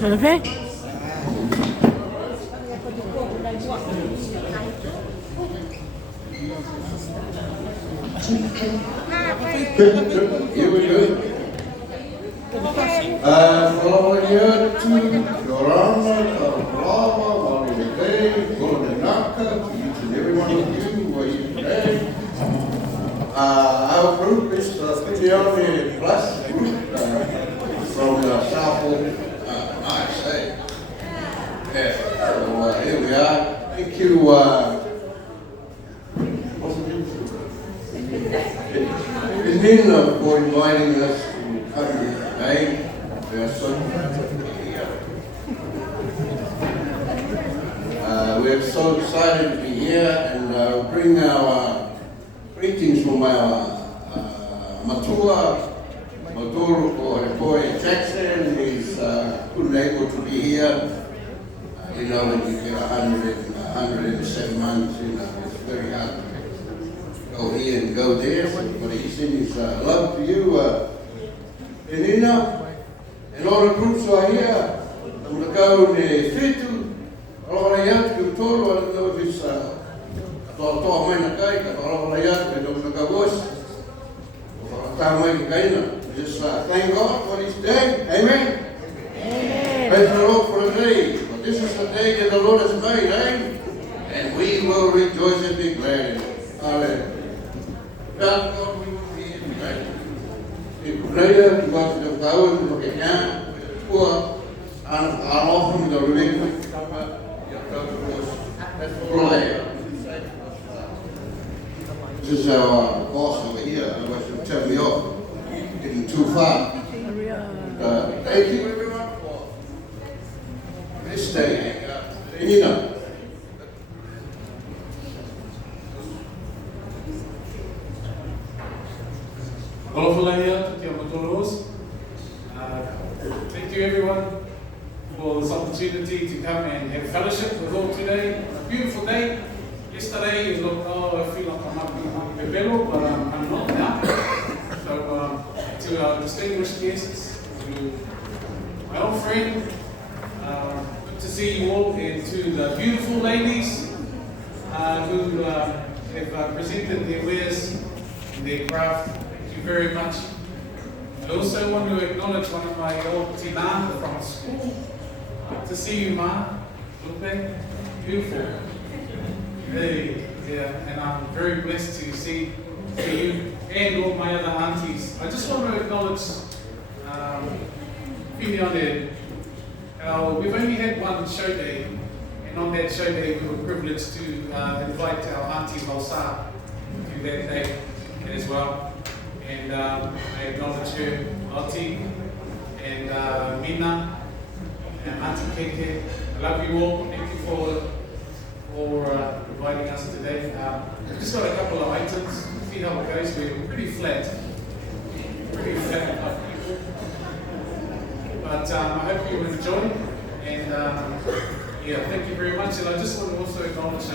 Perfect. Here we go. Following here to Yorana, Lava, Malibay, Goldenaka, to each and every one of you who are here today. Our group is the Fineone Plus group from the South Nice, eh? Yeah, so here we are. Thank you. Penina for inviting us to come here today. We are so glad to be here. We're so excited to be here and bring our greetings from our Matua, Maturu for Boy Jackson. He's couldn't able to be here. You know, when you get 107 months, you know, it's very hard to go here and go there, but he sends his love to you, Penina, and all the groups who are here. I'm going to go in the Fitu, all the young people, I don't know if it's just thank God for this day, amen? Amen. Praise the Lord for the day, but this is the day that the Lord has made, eh? And we will rejoice and be glad in it. Hallelujah. God, we will be in today. If later, you got to go and look at now, poor, and I'll offer me the religion. That's all I have. This is our boss over here. Otherwise, he'll tell me off. Getting too far. Thank you, everyone, for this day. Penina. Thank you everyone for this opportunity to come and have fellowship with all today. A beautiful day. Yesterday you looked, I feel like I might be Bebelo, but I'm not now. So to our distinguished guests, to my old friend, good to see you all, and to the beautiful ladies who have presented their wares and their craft. Thank you very much. I also want to acknowledge one of my old tina from school. To see you, Ma. Look back. Beautiful. Hey, yeah, and I'm very blessed to see you and all my other aunties. I just want to acknowledge Fineone. We've only had one show day, and on that show day we were privileged to invite our auntie Malsa to that day as well. And I acknowledge her, Auntie, and Mina, and Auntie Keke. I love you all. Thank you for inviting us today. We've just got a couple of items. See how it goes. We're pretty flat. Pretty flat enough people. But I hope you enjoy. And yeah, thank you very much. And I just want to also acknowledge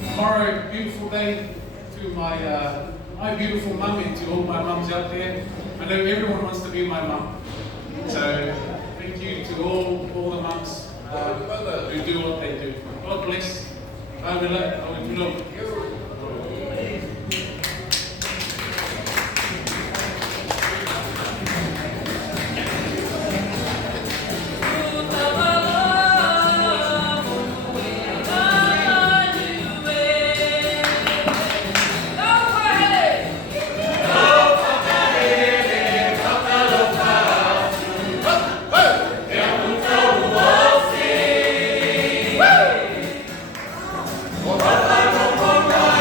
tomorrow, beautiful day, to my beautiful mum and to all my mums out there. I know everyone wants to be my mum. So thank you to all the mums who do what they do. God bless. I will look. Bye.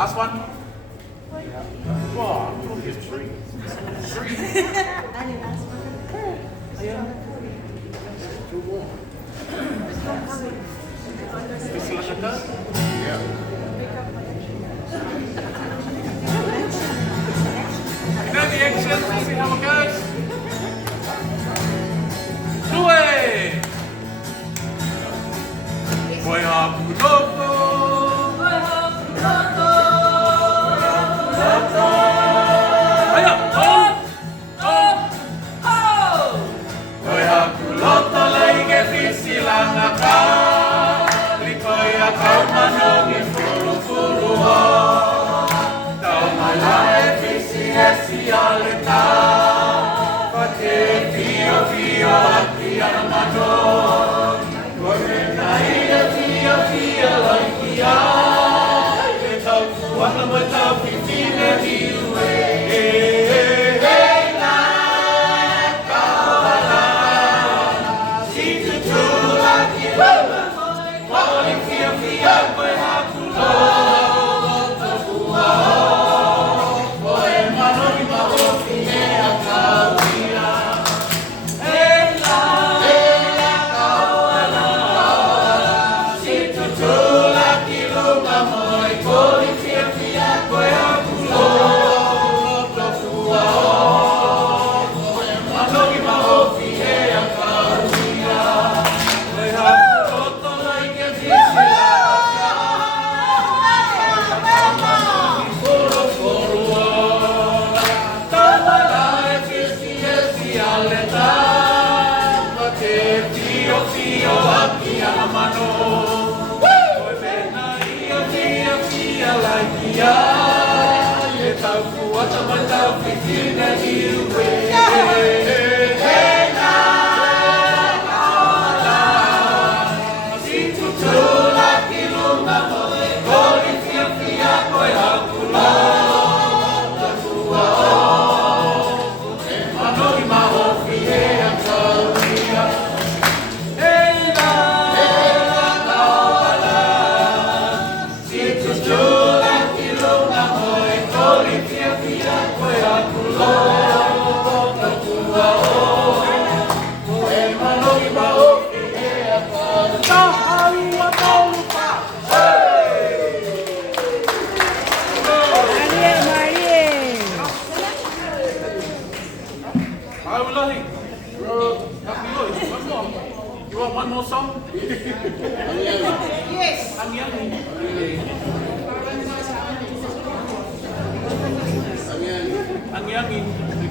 Last one. Wow. You know the action, we'll see how it goes. Niue! Boy hapuloto!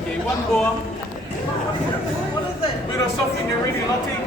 Okay, one more. What is it? Bit of something you're really not taking.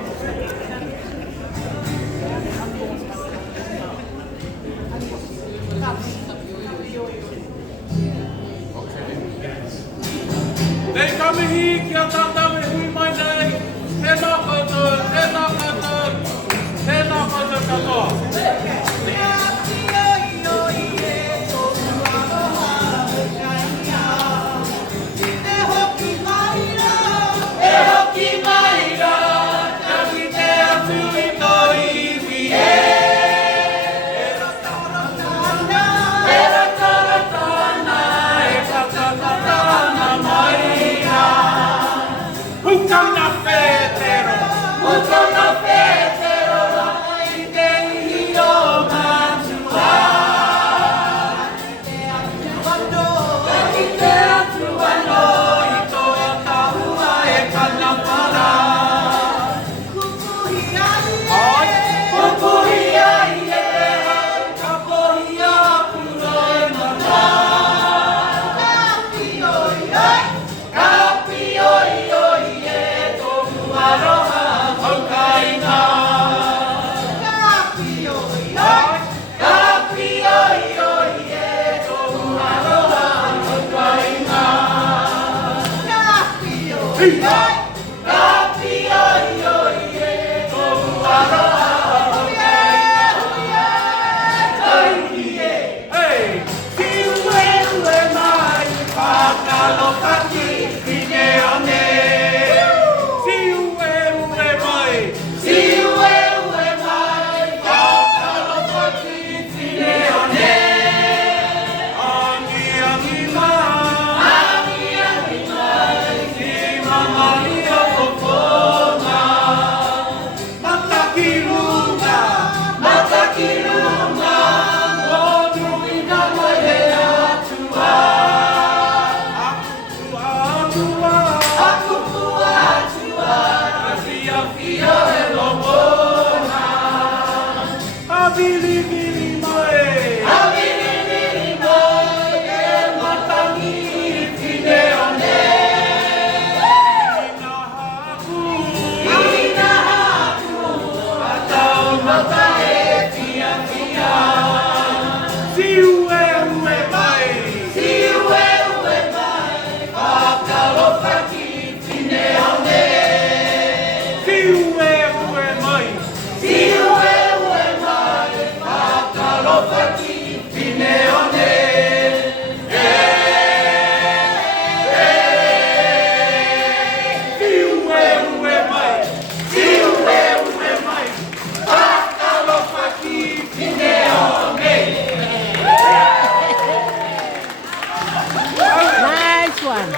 Nice one.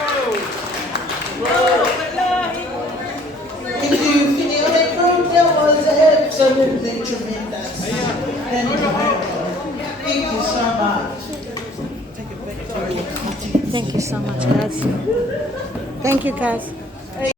Thank you, Fineone Group. That was absolutely tremendous. Thank you so much. Thank you so much, guys. Thank you, guys.